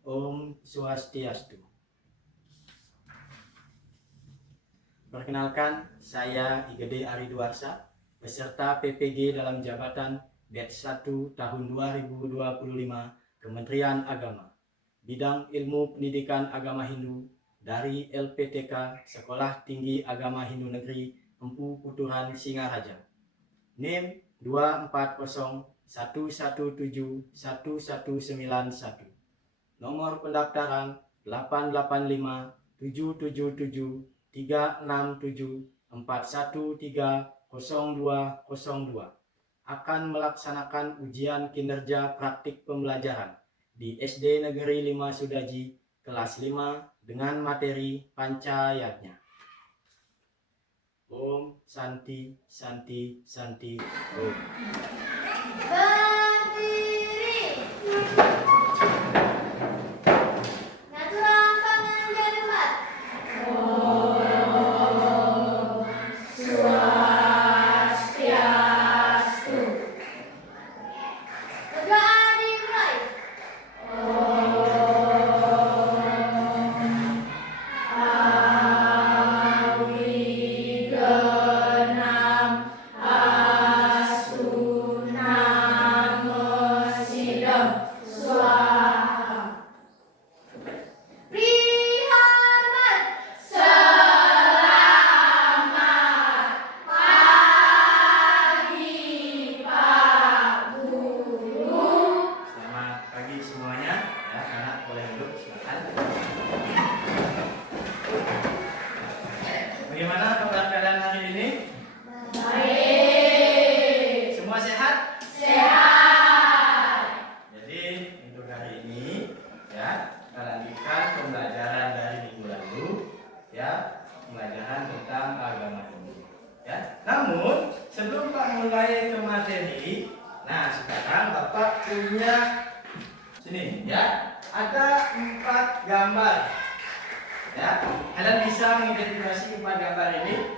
Om Swastiastu. Perkenalkan, saya Igede Ariduarsa, peserta PPG dalam jabatan Batch 1 tahun 2025 Kementerian Agama, bidang ilmu pendidikan agama Hindu dari LPTK Sekolah Tinggi Agama Hindu Negeri Empu Puturan Singaraja. NIM 24011711191. Nomor pendaftaran 885-777-367-413-0202. Akan melaksanakan ujian kinerja praktik pembelajaran di SD Negeri 5 Sudaji kelas 5 dengan materi Pancayatnya. Om Santi Santi Santi Om. Berdiri. Ngaturan pangan jadumat. Om Swastiastu. Berdoa dimulai. Bagaimana kabar kalian hari ini? Baik. Semua sehat? Sehat. Jadi untuk hari ini ya, kita lanjutkan pembelajaran dari minggu lalu ya, pembelajaran tentang agama Hindu ya. Namun sebelum Pak mulai ke materi, nah sekarang Bapak punya sini ya, ada 4 gambar. Ya, kalian bisa mengidentifikasi 4 gambar ini.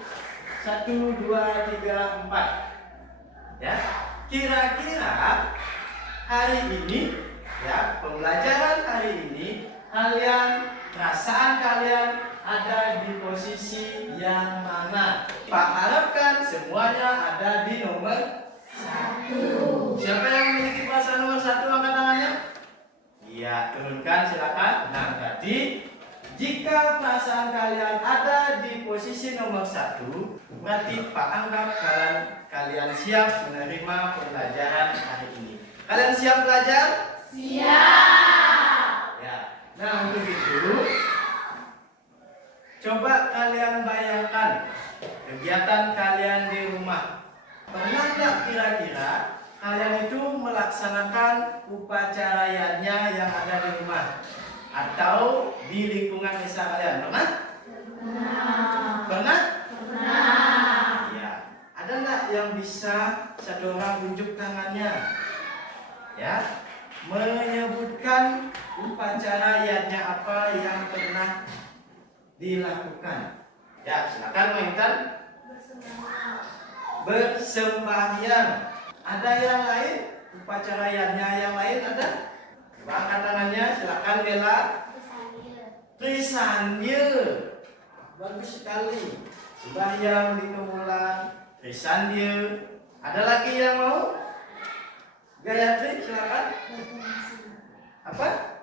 1, 2, 3, 4. Ya, kira-kira hari ini, ya, pembelajaran hari ini, perasaan kalian ada di posisi yang mana? Pak harapkan semuanya ada di nomor 1. Siapa yang memiliki perasaan nomor 1, angkat tangannya? Iya, turunkan silakan. Nah, tadi jika perasaan kalian ada di posisi nomor 1, berarti Pak anggap kalian siap menerima pembelajaran hari ini. Kalian siap belajar? Siap. Ya. Nah, untuk itu, coba kalian bayangkan kegiatan kalian di rumah. Pernah nggak kira-kira kalian itu melaksanakan upacaranya yang ada di rumah? Atau di lingkungan desa kalian, pernah? Pernah? Pernah. Ya. Ada nggak yang bisa satu orang unjuk tangannya? Ya, menyebutkan upacaranya apa yang pernah dilakukan. Ya, silakan mainkan. Bersembahyang. Ada yang lain? Upacaranya yang lain ada? Angkat tangannya, silakan Bella. Trisandya. Bagus sekali. Sembahyang di kemulan, Trisandya. Ada lagi yang mau? Gayatri, silakan. Apa?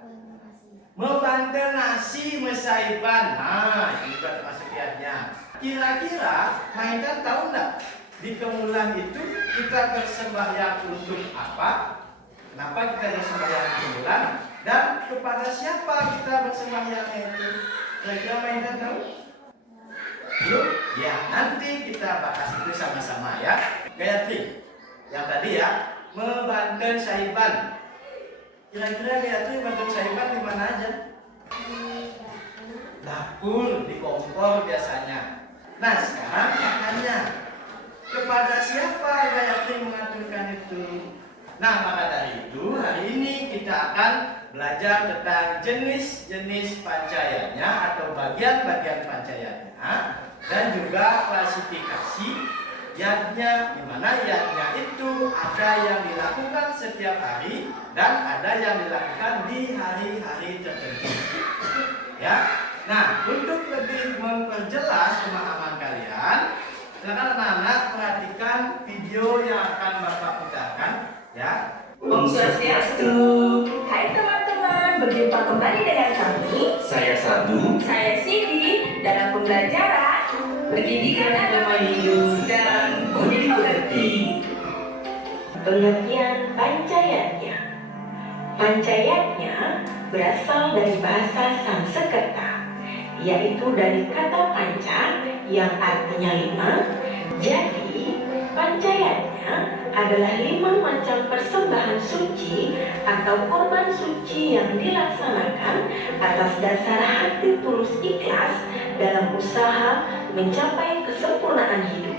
Membantu nasi mesaiban. Nah, ini juga termasuk kiatnya. Kira-kira mainkan tahu enggak? Di kemulan itu kita bersembahyang untuk apa? Kenapa kita bersembahyang di bulan? Dan kepada siapa kita bersembahyangnya itu? Kira-kira mainkan tahu? Belum? Ya, nanti kita bahas itu sama-sama ya. Gayatri, yang tadi ya, membantu saiban. Kira-kira Gayatri membantu saiban di mana aja? Dapur, di kompor biasanya. Nah, sekarang makanya kepada siapa Gayatri mengaturkan itu? Nah, maka dari itu hari ini kita akan belajar tentang jenis-jenis pancayatnya atau bagian-bagian pancayatnya dan juga klasifikasi yadnya, di mana yadnya itu ada yang dilakukan setiap hari dan ada yang dilakukan di hari-hari tertentu. Ya. Nah, untuk lebih memperjelas pemahaman kalian, silakan anak-anak perhatikan video yang akan Bapak putarkan, ya. Om Swastiastu. Hai teman-teman, berjumpa kembali dengan kami. Saya Sadu. Saya Siti dalam pembelajaran Pendidikan Agama Hindu dan Budi Pekerti. Pengertian pancayatnya. Pancayatnya berasal dari bahasa Sanskerta, yaitu dari kata panca yang artinya 5. Jadi, pancayatnya adalah 5 macam persembahan suci atau korban suci yang dilaksanakan atas dasar hati tulus ikhlas dalam usaha mencapai kesempurnaan hidup.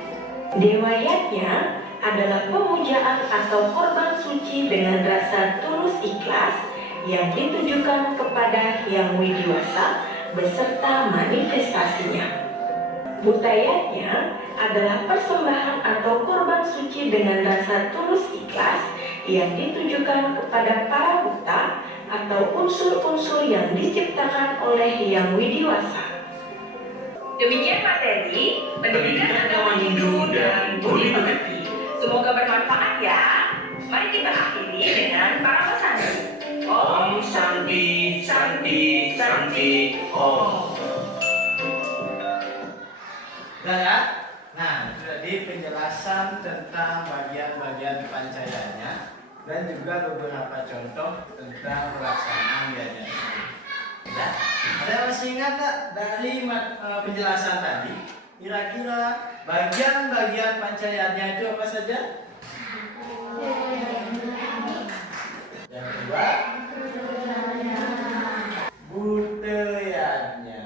Dewayatnya adalah pemujaan atau korban suci dengan rasa tulus ikhlas yang ditujukan kepada Yang Widiwasa beserta manifestasinya. Butayatnya adalah persembahan atau korban suci dengan rasa tulus ikhlas yang ditujukan kepada para buta atau unsur-unsur yang diciptakan oleh Yang Widiwasa. Demikian materi Pendidikan Agama Hindu dan Budi Pekerti. Semoga bermanfaat ya. Mari kita akhiri dengan para pesan. Om Santi, Santi, Santi, Om. Udah ya? Nah, itu tadi penjelasan tentang bagian-bagian pancayanya dan juga beberapa contoh tentang pelaksanaan yadnya. Udah? Ada yang masih ingat nggak dari penjelasan tadi? Kira-kira bagian-bagian pancayanya itu apa saja? Yang kedua, budayanya.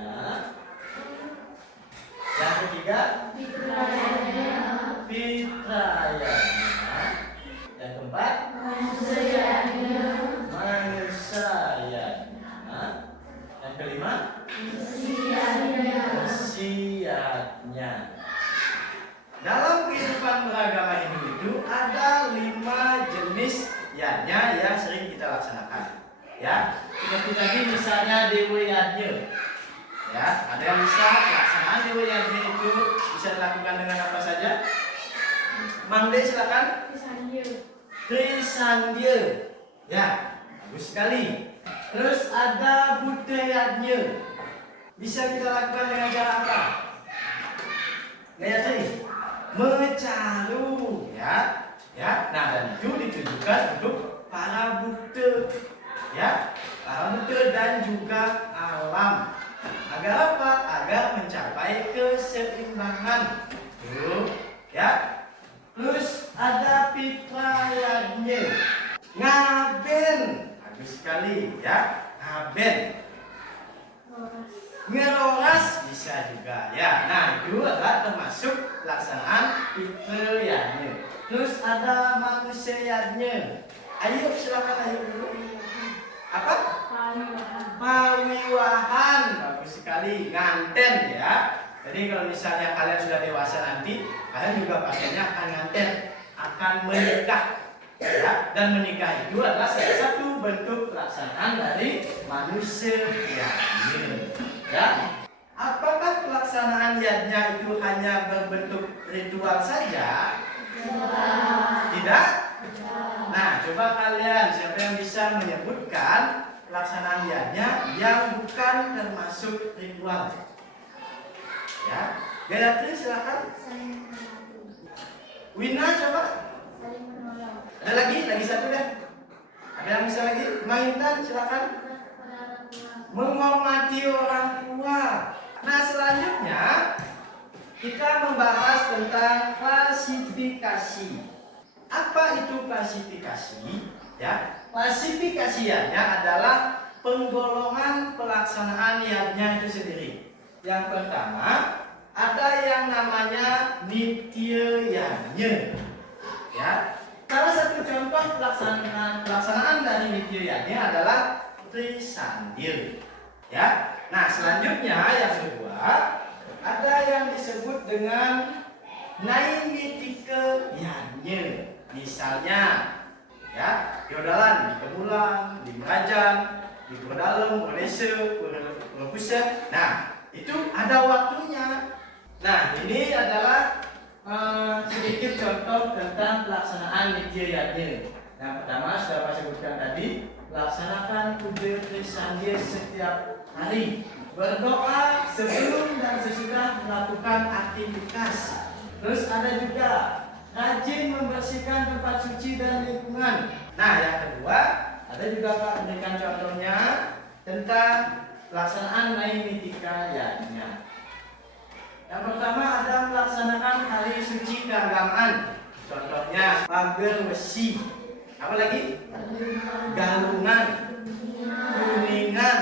Yang ketiga, fitrayanya. Yang keempat, manusianya. Yang kelima, wasiatnya. Dalam kehidupan beragama Hindu itu ada 5 jenis yadnya yang sering kita laksanakan. Ya, seperti tadi misalnya Dewa Yadnya. Ya, ada yang bisa pelaksanaan Dewa Yadnya itu bisa dilakukan dengan apa saja? Mangde silakan. Trisandya. Ya, bagus sekali. Terus ada budayanya. Bisa kita lakukan dengan cara apa? Gayatri, mecaru, ya. Ya, nah dan itu ditujukan untuk para Buddha, ya, para Buddha dan juga alam. Agar apa? Agar mencapai keseimbangan. Tuh, ya. Terus ada fitrayanya, ngaben, bagus sekali, ya, ngaben. Ngeroras bisa juga, ya. Nah, itu adalah termasuk pelaksanaan fitrayanya. Terus ada manusianya. Ayo silakan, ayo dulu. Apa? Pawiwahan, bagus sekali. Nganten, ya. Jadi kalau misalnya kalian sudah dewasa nanti, kalian juga pastinya akan nganten, akan menikah. Ya, dan menikah itu adalah salah satu bentuk pelaksanaan dari manusia yadnya. Ya, apakah pelaksanaan yadnya itu hanya berbentuk ritual saja? Tidak? Nah, coba kalian siapa yang bisa menyebutkan pelaksanaan yadnya yang bukan termasuk ritual? Ya, Gayatri silakan. Wina coba. Ada lagi satu deh. Ada yang bisa lagi? Maintan silakan. Menghormati orang tua. Nah, selanjutnya kita membahas tentang klasifikasi. Apa itu klasifikasi? Ya, klasifikasinya adalah penggolongan pelaksanaan yadnya itu sendiri. Yang pertama, ada yang namanya nitya yadnya. Ya, salah satu contoh pelaksanaan dari nitya yadnya adalah Trisandya. Ya, nah selanjutnya yang kedua ada yang disebut dengan naimitike yanye. Misalnya, ya, yodalan di kemulan, di berajang, di berdalem, berlese, berpusat. Nah, itu ada waktunya. Nah, ini adalah sedikit contoh tentang pelaksanaan nijiyatnya. Yang pertama sudah Pak sebutkan tadi, laksanakan kude Trisandye setiap hari. Berdoa sebelum dan sesudah melakukan aktivitas. Terus ada juga rajin membersihkan tempat suci dan lingkungan. Nah, yang kedua ada juga Pak berikan contohnya tentang pelaksanaan Naimittika Yajna. Yang pertama ada melaksanakan hari suci keagamaan. Contohnya pager besi. Apa lagi? Galungan, kuningan,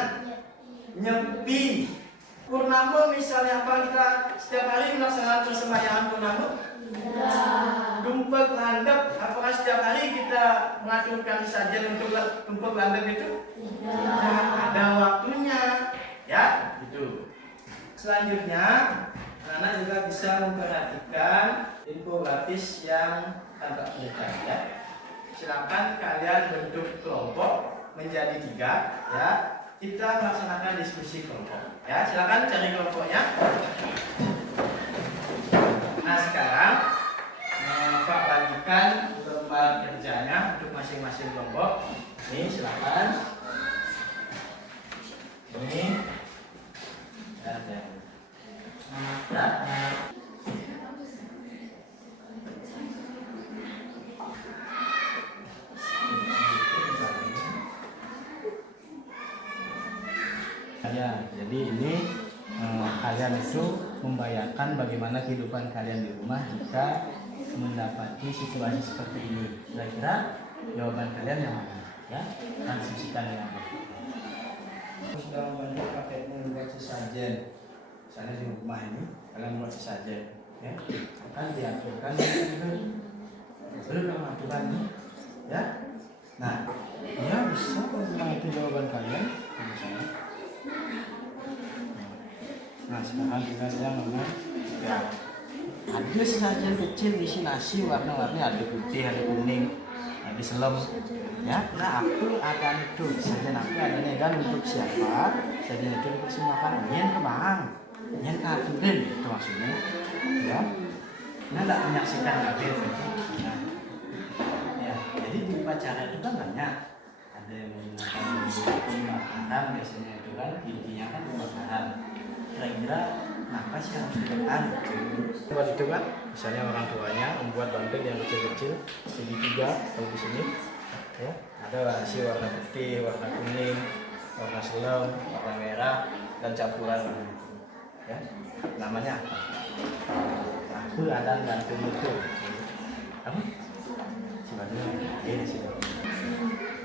nyepi. Purnama misalnya apa kita setiap hari melaksanakan persembahyaan purnama? Tumpeng landep. Apakah setiap hari kita mengaturkan saja untuk tumpeng landep itu? Tidak. Ada waktunya. Ya, itu. Selanjutnya anak juga bisa memperhatikan infografis yang tampak terlihat ya. Silakan kalian bentuk kelompok menjadi 3 ya. Kita melaksanakan diskusi kelompok ya. Silakan cari kelompoknya. Nah, sekarang Pak bagikan lembar kerjanya untuk masing-masing kelompok. Ini silakan. Ini ada. Ya, jadi ini kalian itu membayangkan bagaimana kehidupan kalian di rumah jika mendapati situasi seperti ini. Kira-kira jawaban kalian yang mana? Ya, transisikan yang mana? Sudah membantu pakai membuat sesajen. Misalnya di rumah ini kalian membuat sesajen, ya, akan diaturkan belum aturannya, ya. Nah, dia bisa mengerti jawaban kalian, misalnya. Nah, sekarang kita yang mana? Ya. Ada sesajen kecil di sini nasi warna-warni, ada putih, ada kuning, ada selem. Ya, nah aku akan itu sajen aku adanya dan untuk siapa? Sajen itu dipersembahkan nyen ke bang, nyen ke aturin itu maksudnya. Ya, nah tidak menyaksikan hadir. Nah, ya, jadi di upacara itu kan banyak. Ada yang menggunakan pembakaran biasanya itu kan intinya kan pembakaran. Kira-kira apa sih yang harus dilakukan? Buat itu kan, misalnya orang tuanya membuat banteng yang kecil-kecil segitiga atau di sini, ya ada hasil warna putih, warna kuning, warna selem, warna merah dan campuran warna itu, ya namanya apa? Aku ada gantung itu, apa? Sebenarnya ini sih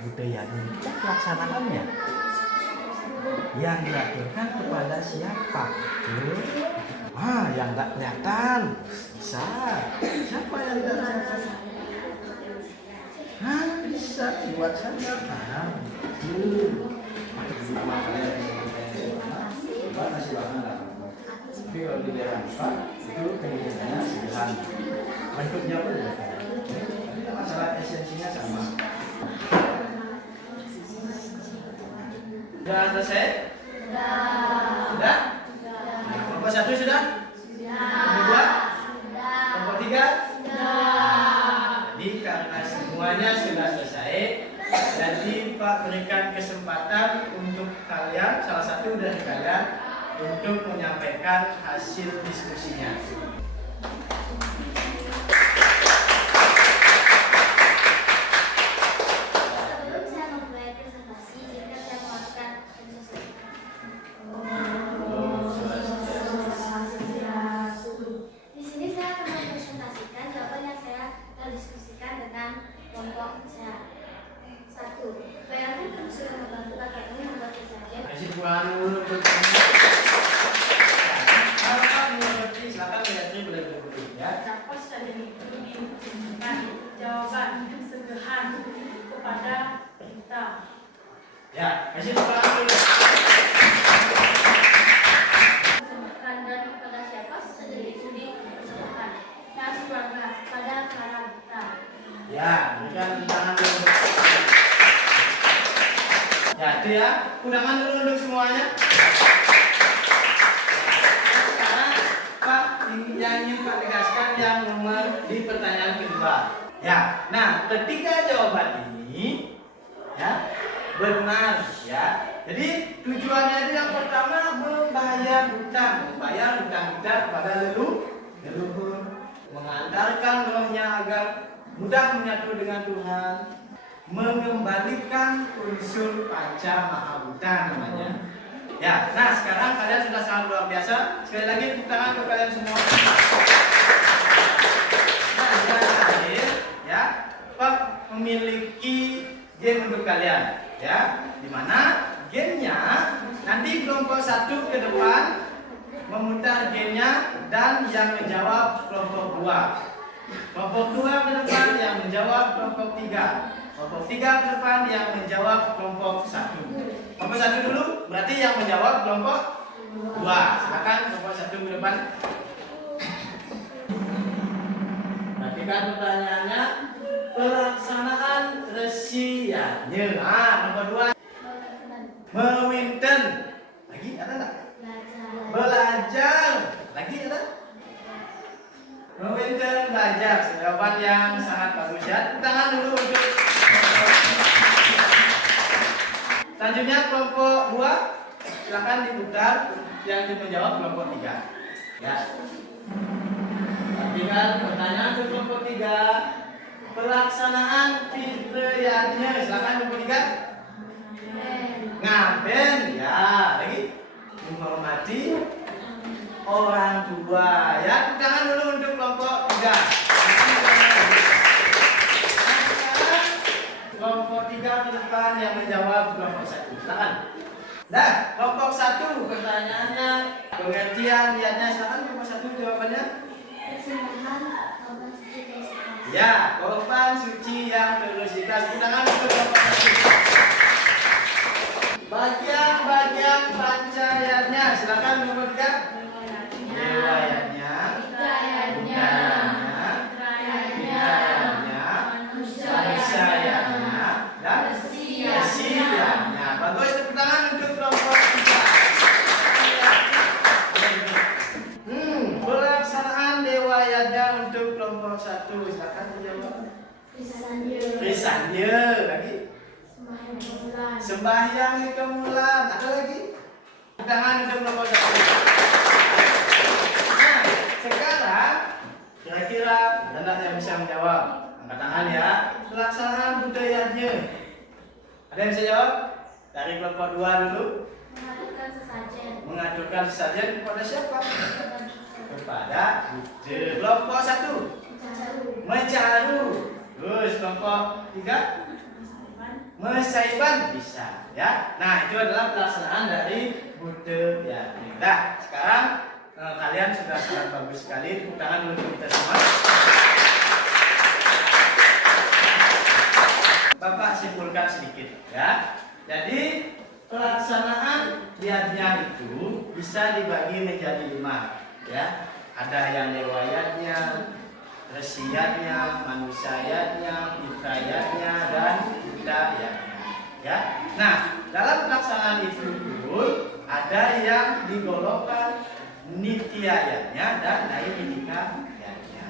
budaya itu pelaksanaannya yang dilakukan kepada siapa? Yang nggak kelihatan bisa. Siapa yang nggak kelihatan? Bisa buat saja. Masih bahan lah. Tapi kalau di daerah Pak itu kemungkinannya sederhana. Bentuknya pun masalah esensinya sama. Sudah selesai? Sudah? Kelompok 1 sudah? Kelompok 2? Kelompok 3? Jadi karena semuanya sudah selesai, jadi Pak berikan kesempatan untuk kalian, salah satu dari kalian, untuk menyampaikan hasil diskusinya. Jawaban sederhana kepada kita. Ya, kasih tepuk Dan kepada siapa saja itu dipersembahkan. Nah, Tepuk tangan dulu untuk semuanya. Sekarang Pak yang ingin Pak tegaskan yang nomor di pertanyaan kedua. Ya, nah ketiga jawaban ini ya benar ya. Jadi tujuannya itu yang pertama membayar hutang kita kepada leluhur, mengantarkan rohnya agar mudah menyatu dengan Tuhan, mengembalikan unsur panca mahabhuta namanya. Ya, nah sekarang kalian sudah sangat luar biasa. Sekali lagi tepuk tangan untuk kalian semua. Nah, yang terakhir ya, Pak memiliki game untuk kalian ya, dimana gamenya nanti kelompok 1 ke depan memutar gamenya dan yang menjawab kelompok 2. Kelompok 2 ke depan yang menjawab kelompok 3. Kelompok 3 ke depan yang menjawab kelompok 1. Kelompok 1 dulu berarti yang menjawab kelompok 2. Silakan kelompok 1 ke depan. Perhatikan pertanyaannya. Pelaksanaan resianya. Nah, nomor 2. Mewinten. Lagi ada enggak? Belajar. Lagi ada? Mewinten belajar. Jawaban yang sangat bagus ya. Tepuk tangan dulu untuk. Selanjutnya kelompok 2. Silakan diputar yang menjawab kelompok 3. Ya. Perhatikan pertanyaan untuk kelompok 3. Pelaksanaan fitriyatnya. Silakan kelompok 3. Ngaben ya, lagi menghormati orang tua ya. Tepuk tangan dulu untuk kelompok 3. Kelompok 3 ke depan yang menjawab kelompok 1. Silakan. Nah, kelompok 1 pertanyaannya pengertian niatnya. Silakan kelompok 1 jawabannya. Ya, korban suci yang lulus ikhlas. Tepuk tangan untuk kelompok 1. Bagian-bagian pancayatnya. Silakan kelompok 3. Riwayatnya, manusianya, dan resianya. Bagus, tepuk tangan untuk kelompok 3. Pelaksanaan riwayatnya untuk kelompok 1. Silakan dijawab. Risanya lagi. Sembahyang di kemulan. Ada lagi? Tepuk tangan untuk kelompok 1. Nah, sekarang kira-kira ada yang bisa menjawab? Angkat tangan ya. Pelaksanaan budayanya. Ada yang bisa jawab? Dari kelompok 2 dulu. Mengaturkan sesajen kepada siapa? Kepada Buddha. Kelompok 1. Mencaru. Terus kelompok 3. Mesaiban bisa ya. Nah, itu adalah pelaksanaan dari Buddha ya. Nah, sekarang kalian sudah sangat bagus sekali. Tepuk tangan dulu untuk kita semua. Bapak simpulkan sedikit ya. Jadi pelaksanaan niatnya itu bisa dibagi menjadi 5 ya. Ada yang riwayatnya, resiyatnya, manusianya, fitrayatnya, dan budayanya ya. Nah, dalam pelaksanaan itu ada yang digolongkan nitiyayatnya dan naiminikayannya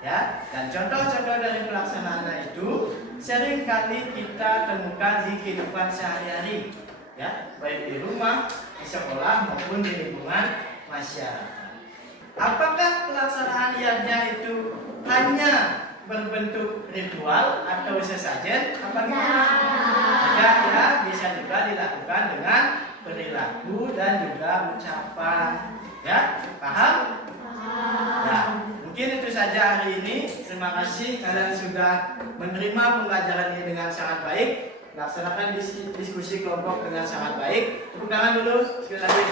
ya. Dan contoh-contoh dari pelaksanaannya itu sering kali kita temukan di kehidupan sehari-hari ya, baik di rumah, di sekolah maupun di lingkungan masyarakat. Apakah pelaksanaan niatnya itu hanya berbentuk ritual atau sesajen? Apa gimana? Tidak ya, bisa juga dilakukan dengan perilaku dan juga ucapan. Ya, paham? Nah, mungkin itu saja hari ini. Terima kasih kalian sudah menerima pembelajaran ini dengan sangat baik. Laksanakan diskusi kelompok dengan sangat baik. Tepuk tangan dulu sekali lagi.